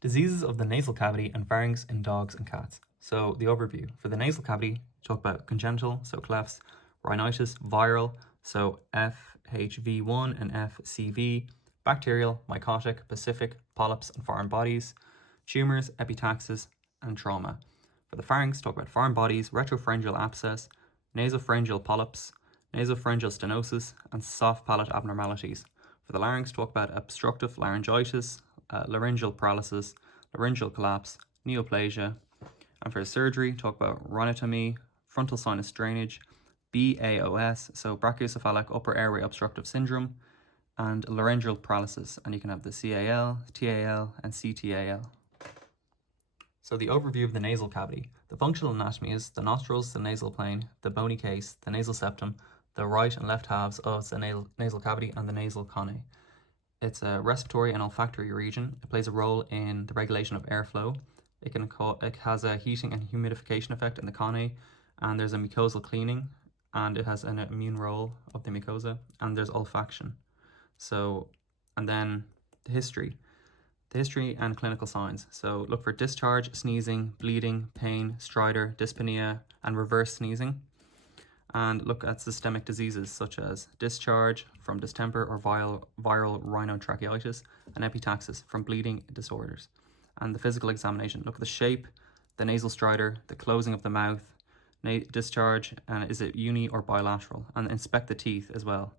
Diseases of the nasal cavity and pharynx in dogs and cats. So the overview. For the nasal cavity, talk about congenital, so clefts, rhinitis, viral, so FHV1 and FCV, bacterial, mycotic, pacific, polyps and foreign bodies, tumours, epitaxis, and trauma. For the pharynx, talk about foreign bodies, retropharyngeal abscess, nasopharyngeal polyps, nasopharyngeal stenosis, and soft palate abnormalities. For the larynx, talk about obstructive laryngitis, laryngeal paralysis, laryngeal collapse, neoplasia. And for surgery, talk about rhinotomy, frontal sinus drainage, BAOS, so brachiocephalic upper airway obstructive syndrome, and laryngeal paralysis. And you can have the CAL, TAL, and CTAL. So the overview of the nasal cavity. The functional anatomy is the nostrils, the nasal plane, the bony case, the nasal septum, the right and left halves of the nasal cavity, and the nasal connae. It's a respiratory and olfactory region. It plays a role in the regulation of airflow. It has a heating and humidification effect in the connae, and there's a mucosal cleaning, and it has an immune role of the mucosa, and there's olfaction. So, and then the history and clinical signs. So look for discharge, sneezing, bleeding, pain, stridor, dyspnea, and reverse sneezing. And look at systemic diseases such as discharge from distemper or viral rhinotracheitis, and epitaxis from bleeding disorders. And the physical examination, look at the shape, the nasal stridor, the closing of the mouth, discharge, and is it uni or bilateral, and inspect the teeth as well.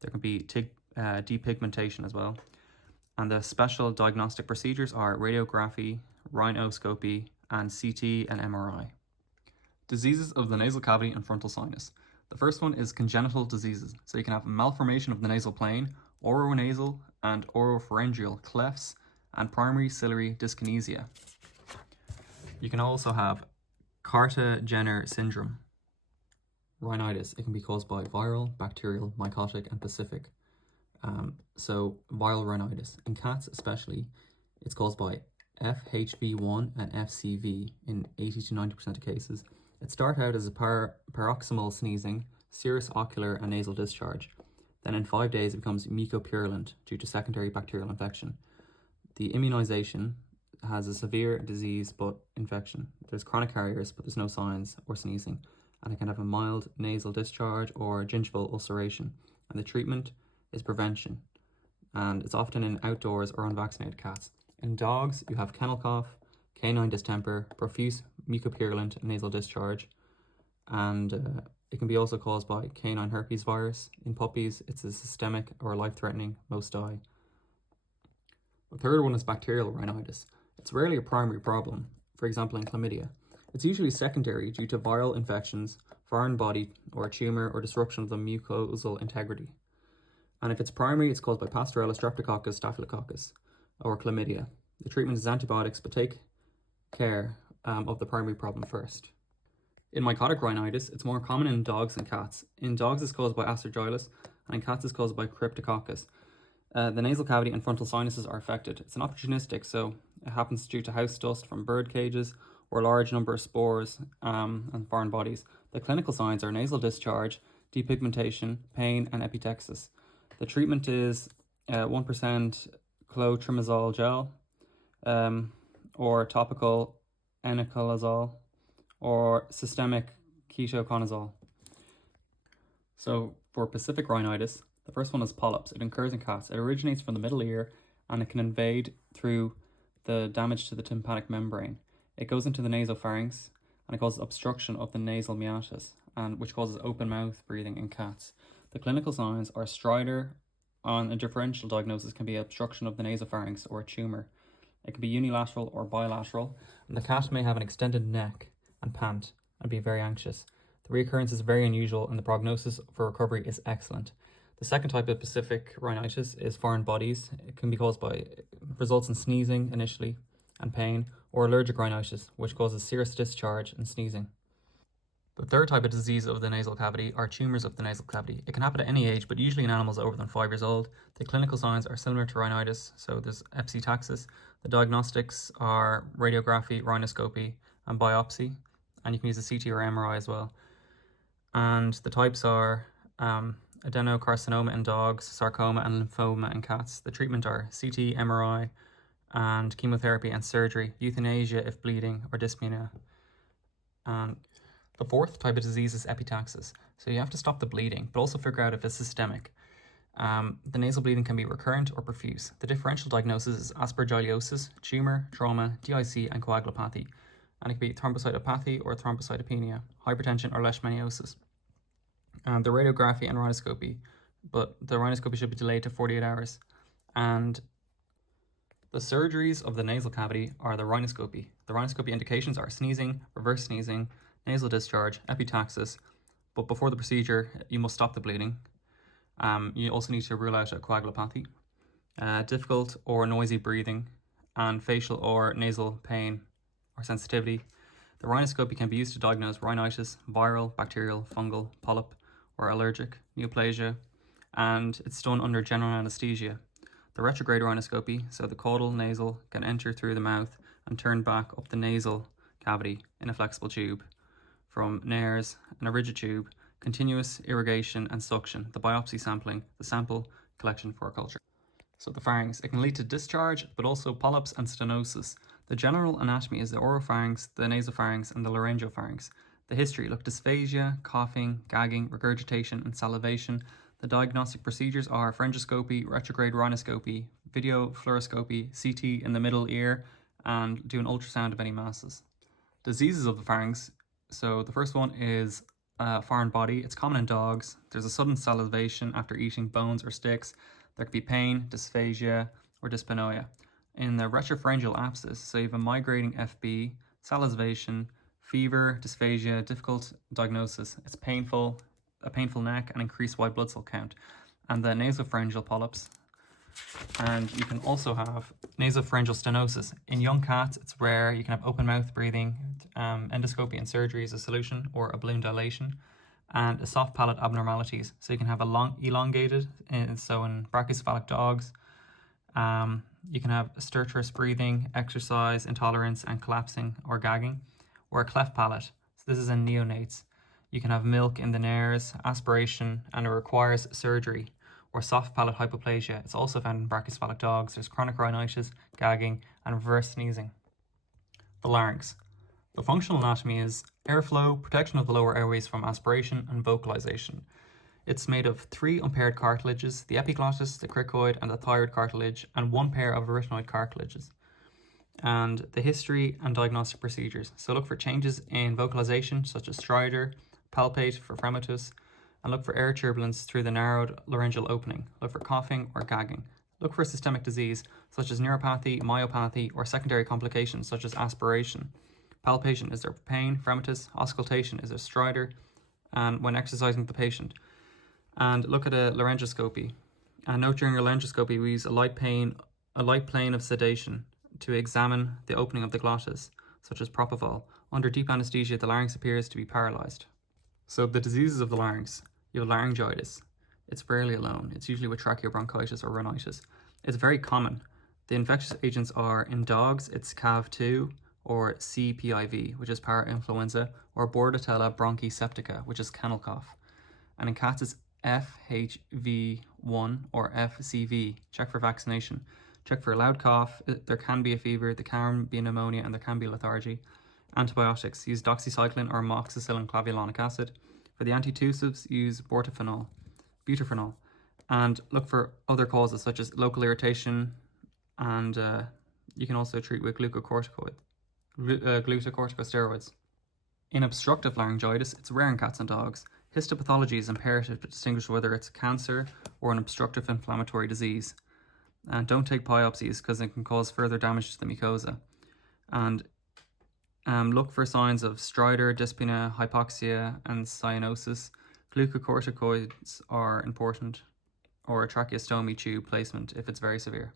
There can be depigmentation as well. And the special diagnostic procedures are radiography, rhinoscopy, and CT and MRI. Diseases of the nasal cavity and frontal sinus. The first one is congenital diseases. So you can have malformation of the nasal plane, oronasal and oropharyngeal clefts, and primary ciliary dyskinesia. You can also have Carter-Jenner syndrome. Rhinitis. It can be caused by viral, bacterial, mycotic, and pacific. So viral rhinitis. In cats especially, it's caused by FHV1 and FCV in 80 to 90% of cases. It starts out as a paroxysmal sneezing, serous ocular and nasal discharge. Then in 5 days it becomes mucopurulent due to secondary bacterial infection. The immunization has a severe disease but infection. There's chronic carriers but there's no signs or sneezing. And it can have a mild nasal discharge or gingival ulceration. And the treatment is prevention. And it's often in outdoors or unvaccinated cats. In dogs, you have kennel cough, canine distemper, profuse mucopurulent nasal discharge, and it can be also caused by canine herpes virus. In puppies, it's a systemic or life-threatening, most die. The third one is bacterial rhinitis. It's rarely a primary problem, for example in chlamydia. It's usually secondary due to viral infections, foreign body, or a tumour or disruption of the mucosal integrity. And if it's primary, it's caused by Pasteurella, Streptococcus, Staphylococcus, or chlamydia. The treatment is antibiotics, but take care of the primary problem first. In mycotic rhinitis, it's more common in dogs than cats. In dogs, it's caused by Aspergillus, and in cats, it's caused by Cryptococcus. The nasal cavity and frontal sinuses are affected. It's an opportunistic, so it happens due to house dust from bird cages or a large number of spores and foreign bodies. The clinical signs are nasal discharge, depigmentation, pain, and epitaxis. The treatment is 1% clotrimazole gel or topical enaclazole or systemic ketoconazole. So for Pacific rhinitis, the first one is polyps. It occurs in cats. It originates from the middle ear and it can invade through the damage to the tympanic membrane. It goes into the nasopharynx and it causes obstruction of the nasal meatus, which causes open mouth breathing in cats. The clinical signs are stridor. On a differential diagnosis can be obstruction of the nasopharynx or a tumour. It can be unilateral or bilateral, and the cat may have an extended neck and pant and be very anxious. The reoccurrence is very unusual and the prognosis for recovery is excellent. The second type of Pacific rhinitis is foreign bodies. It can be caused by, results in sneezing initially and pain, or allergic rhinitis, which causes serous discharge and sneezing. The third type of disease of the nasal cavity are tumours of the nasal cavity. It can happen at any age, but usually in animals over than 5 years old. The clinical signs are similar to rhinitis, so there's epitaxis. The diagnostics are radiography, rhinoscopy, and biopsy, and you can use a CT or MRI as well. And the types are adenocarcinoma in dogs, sarcoma and lymphoma in cats. The treatment are CT, MRI, and chemotherapy and surgery, euthanasia if bleeding or dyspnea. And the fourth type of disease is epitaxis. So you have to stop the bleeding, but also figure out if it's systemic. The nasal bleeding can be recurrent or profuse. The differential diagnosis is aspergillosis, tumour, trauma, DIC, and coagulopathy. And it can be thrombocytopathy or thrombocytopenia, hypertension or leishmaniosis. The radiography and rhinoscopy, but the rhinoscopy should be delayed to 48 hours. And the surgeries of the nasal cavity are the rhinoscopy. The rhinoscopy indications are sneezing, reverse sneezing, nasal discharge, epitaxis, but before the procedure, you must stop the bleeding. You also need to rule out a coagulopathy, difficult or noisy breathing, and facial or nasal pain or sensitivity. The rhinoscopy can be used to diagnose rhinitis, viral, bacterial, fungal, polyp, or allergic, neoplasia, and it's done under general anesthesia. The retrograde rhinoscopy, so the caudal nasal can enter through the mouth and turn back up the nasal cavity in a flexible tube. From nares and a rigid tube, continuous irrigation and suction, the biopsy sampling, the sample collection for culture. So the pharynx, it can lead to discharge, but also polyps and stenosis. The general anatomy is the oropharynx, the nasopharynx, and the laryngopharynx. The history, look, dysphagia, coughing, gagging, regurgitation, and salivation. The diagnostic procedures are pharyngoscopy, retrograde rhinoscopy, video fluoroscopy, CT in the middle ear, and do an ultrasound of any masses. Diseases of the pharynx. So the first one is foreign body. It's common in dogs. There's a sudden salivation after eating bones or sticks. There could be pain, dysphagia, or dyspnoea. In the retropharyngeal abscess, so you have a migrating FB, salivation, fever, dysphagia, difficult diagnosis. It's painful, a painful neck, and increased white blood cell count. And the nasopharyngeal polyps. And you can also have nasopharyngeal stenosis. In young cats, it's rare. You can have open mouth breathing. Endoscopy and surgery is a solution, or a balloon dilation. And a soft palate abnormalities. So you can have a long elongated, so in brachycephalic dogs. You can have stertorous breathing, exercise, intolerance, and collapsing or gagging. Or a cleft palate. So this is in neonates. You can have milk in the nares, aspiration, and it requires surgery. Or soft palate hypoplasia. It's also found in brachycephalic dogs. There's chronic rhinitis, gagging, and reverse sneezing. The larynx. The functional anatomy is airflow, protection of the lower airways from aspiration, and vocalization. It's made of 3 unpaired cartilages, the epiglottis, the cricoid, and the thyroid cartilage, and 1 pair of arytenoid cartilages. And the history and diagnostic procedures. So look for changes in vocalization, such as stridor, palpate for fremitus, and look for air turbulence through the narrowed laryngeal opening. Look for coughing or gagging. Look for systemic disease, such as neuropathy, myopathy, or secondary complications, such as aspiration. Palpation, is there pain, fremitus? Auscultation, is there stridor? And when exercising the patient. And look at a laryngoscopy. And note during a laryngoscopy, we use a light plane of sedation to examine the opening of the glottis, such as propofol. Under deep anesthesia, the larynx appears to be paralyzed. So the diseases of the larynx. You have laryngitis. It's rarely alone. It's usually with tracheobronchitis or rhinitis. It's very common. The infectious agents are, in dogs, it's CAV2 or CPIV, which is parainfluenza, or Bordetella bronchoseptica, which is kennel cough. And in cats, it's FHV1 or FCV. Check for vaccination. Check for a loud cough. There can be a fever, there can be pneumonia, and there can be lethargy. Antibiotics, use doxycycline or amoxicillin clavulanic acid. For the antitussives, use butyrphenol. And look for other causes such as local irritation, and you can also treat with glucocorticosteroids. In obstructive laryngitis, it's rare in cats and dogs. Histopathology is imperative to distinguish whether it's cancer or an obstructive inflammatory disease. And don't take biopsies because it can cause further damage to the mucosa. And look for signs of stridor, dyspnea, hypoxia, and cyanosis. Glucocorticoids are important, or a tracheostomy tube placement if it's very severe.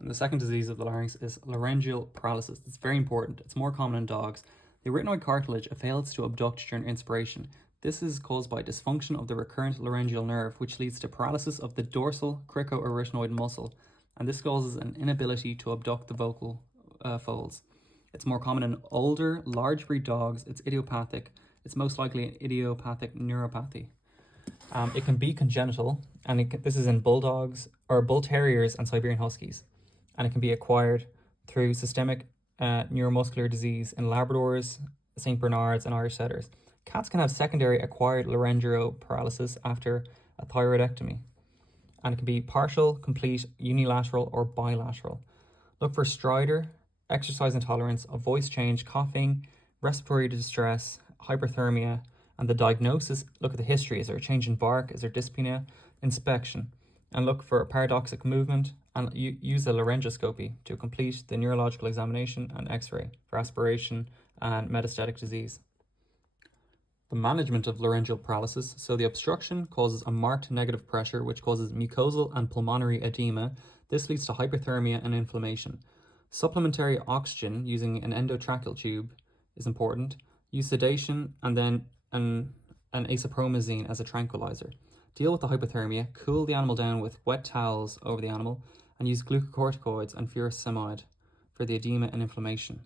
And the second disease of the larynx is laryngeal paralysis. It's very important. It's more common in dogs. The arytenoid cartilage fails to abduct during inspiration. This is caused by dysfunction of the recurrent laryngeal nerve, which leads to paralysis of the dorsal cricoarytenoid muscle, and this causes an inability to abduct the vocal folds. It's more common in older, large breed dogs. It's idiopathic. It's most likely an idiopathic neuropathy. It can be congenital, and this is in bulldogs, or bull terriers and Siberian huskies. and it can be acquired through systemic neuromuscular disease in Labradors, St. Bernards, and Irish setters. Cats can have secondary acquired laryngeal paralysis after a thyroidectomy, and it can be partial, complete, unilateral, or bilateral. Look for stridor, exercise intolerance, a voice change, coughing, respiratory distress, hyperthermia, and the diagnosis. Look at the history. Is there a change in bark? Is there dyspnea? Inspection, and look for paradoxic movement, and use a laryngoscopy to complete the neurological examination and x-ray for aspiration and metastatic disease. The management of laryngeal paralysis. So the obstruction causes a marked negative pressure, which causes mucosal and pulmonary edema. This leads to hyperthermia and inflammation. Supplementary oxygen using an endotracheal tube is important. Use sedation and then an acepromazine as a tranquilizer. Deal with the hypothermia, cool the animal down with wet towels over the animal, and use glucocorticoids and furosemide for the edema and inflammation.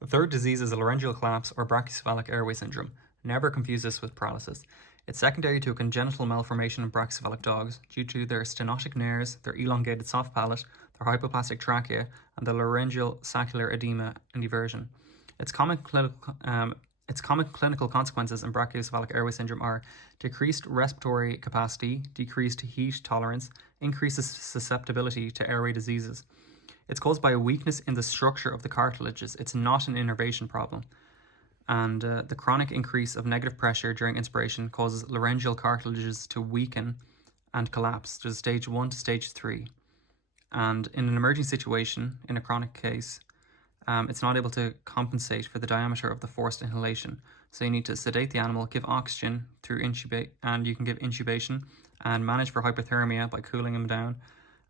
The third disease is a laryngeal collapse or brachycephalic airway syndrome. Never confuse this with paralysis. It's secondary to a congenital malformation in brachycephalic dogs due to their stenotic nares, their elongated soft palate, their hypoplastic trachea, and the laryngeal saccular edema and eversion. Its common clinical consequences in brachycephalic airway syndrome are decreased respiratory capacity, decreased heat tolerance, increased susceptibility to airway diseases. It's caused by a weakness in the structure of the cartilages. It's not an innervation problem. And the chronic increase of negative pressure during inspiration causes laryngeal cartilages to weaken and collapse. There's stage 1 to stage 3. And in an emerging situation, in a chronic case, it's not able to compensate for the diameter of the forced inhalation. So you need to sedate the animal, give oxygen through and you can give intubation, and manage for hypothermia by cooling him down,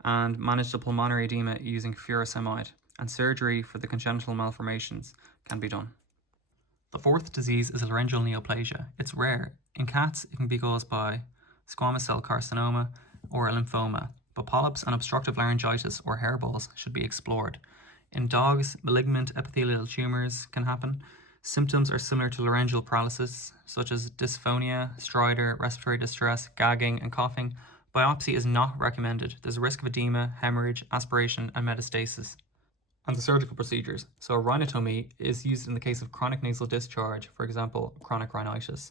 and manage the pulmonary edema using furosemide, and surgery for the congenital malformations can be done. The fourth disease is laryngeal neoplasia. It's rare. In cats, it can be caused by squamous cell carcinoma or a lymphoma, but polyps and obstructive laryngitis or hairballs should be explored. In dogs, malignant epithelial tumors can happen. Symptoms are similar to laryngeal paralysis, such as dysphonia, stridor, respiratory distress, gagging, and coughing. Biopsy is not recommended. There's a risk of edema, hemorrhage, aspiration, and metastasis. And the surgical procedures. So rhinotomy is used in the case of chronic nasal discharge, for example, chronic rhinitis.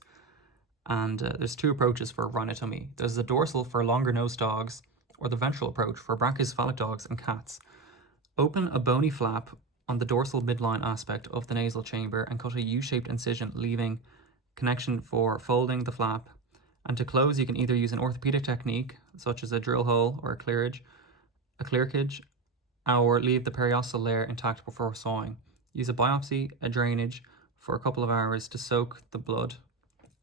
And there's two approaches for rhinotomy. There's the dorsal for longer-nosed dogs, or the ventral approach for brachycephalic dogs and cats. Open a bony flap on the dorsal midline aspect of the nasal chamber and cut a U-shaped incision, leaving connection for folding the flap. And to close, you can either use an orthopedic technique, such as a drill hole or a clearage, or leave the periostal layer intact before sawing. Use a biopsy, a drainage for a couple of hours to soak the blood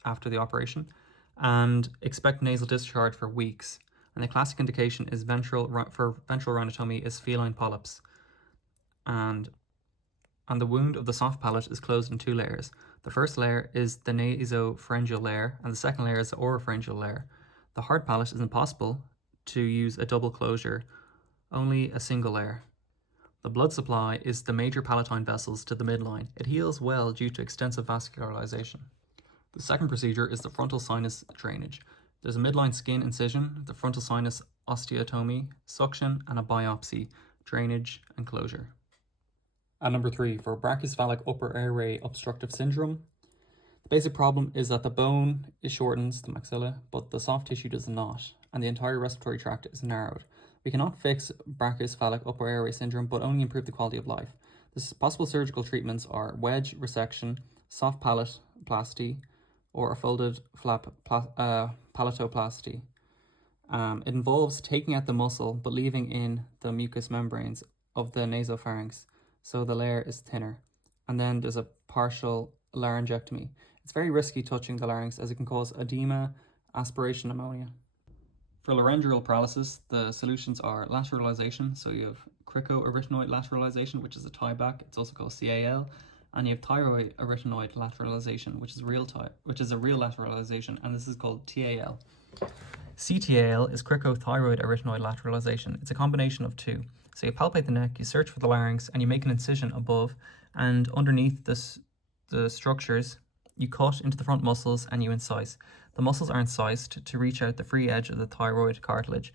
after the operation, and expect nasal discharge for weeks. And the classic indication is ventral rhinotomy is feline polyps. And the wound of the soft palate is closed in two layers. The first layer is the nasopharyngeal layer, and the second layer is the oropharyngeal layer. The hard palate is impossible to use a double closure, only a single layer. The blood supply is the major palatine vessels to the midline. It heals well due to extensive vascularization. The second procedure is the frontal sinus drainage. There's a midline skin incision, the frontal sinus osteotomy, suction, and a biopsy, drainage, and closure. And number 3, for brachycephalic upper airway obstructive syndrome, the basic problem is that the bone shortens, the maxilla, but the soft tissue does not, and the entire respiratory tract is narrowed. We cannot fix brachycephalic upper airway syndrome, but only improve the quality of life. The possible surgical treatments are wedge resection, soft palate plasty, or a folded flap palatoplasty. It involves taking out the muscle, but leaving in the mucous membranes of the nasopharynx, so the layer is thinner. And then there's a partial laryngectomy. It's very risky touching the larynx as it can cause edema, aspiration pneumonia. For laryngeal paralysis, the solutions are lateralization. So you have cricoarytenoid lateralization, which is a tie back. It's also called CAL. And you have thyroid arytenoid lateralization, which is a real lateralization, and this is called TAL. CTAL is cricothyroid arytenoid lateralization. It's a combination of two. So you palpate the neck, you search for the larynx, and you make an incision above, and underneath the structures, you cut into the front muscles and you incise. The muscles are incised to reach out the free edge of the thyroid cartilage.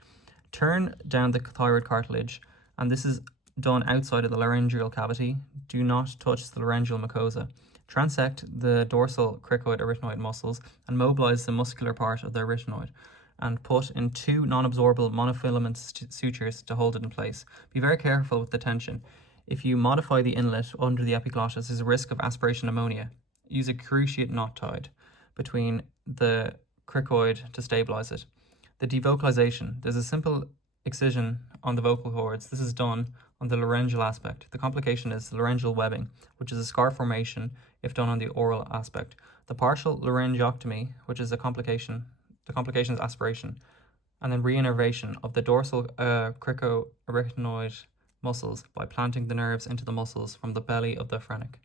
Turn down the thyroid cartilage and this is done outside of the laryngeal cavity. Do not touch the laryngeal mucosa. Transect the dorsal cricoid arytenoid muscles and mobilize the muscular part of the arytenoid and put in 2 non-absorbable monofilament sutures to hold it in place. Be very careful with the tension. If you modify the inlet under the epiglottis, there's a risk of aspiration pneumonia. Use a cruciate knot tied between the cricoid to stabilize it. The devocalization. There's a simple excision on the vocal cords. This is done on the laryngeal aspect. The complication is laryngeal webbing, which is a scar formation if done on the oral aspect. The partial laryngectomy, which is a complication, the complication is aspiration, and then reinnervation of the dorsal cricoarytenoid muscles by planting the nerves into the muscles from the belly of the phrenic.